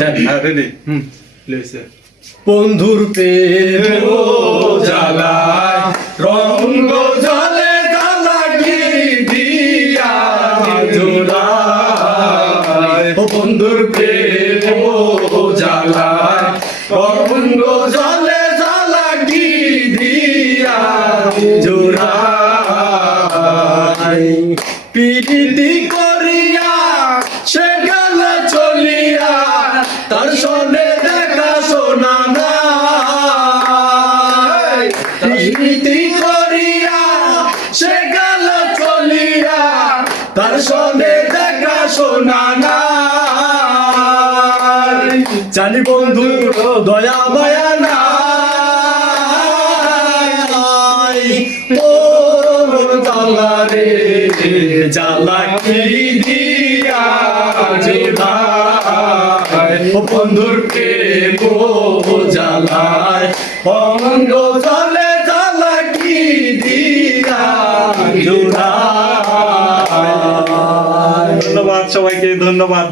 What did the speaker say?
Ready বন্ধুর প্রেম জ্বালায় রঙ্গ জলে জ্বালাকি দিয়া জোড়ায় ও বন্ধুর প্রেম জ্বালায় রঙ্গ জলে জ্বালাকি দিয়া জোড়ায় পিরিতি করিয়া সে গেল চলিয়া তার সনে দেখা শোনা নাই পিরিতি করিয়া সে গেল চলিয়া তার সনে দেখা শোনা নাই জানি বন্ধু দয়া মায়া নাই ও জ্বালারে জ্বালাকি দিয়া জোড়ায় ও বন্ধুর প্রেম জ্বালায় অঙ্গ জলে জ্বালাকি দিয়া জোড়ায়। ধন্যবাদ সবাইকে, ধন্যবাদ।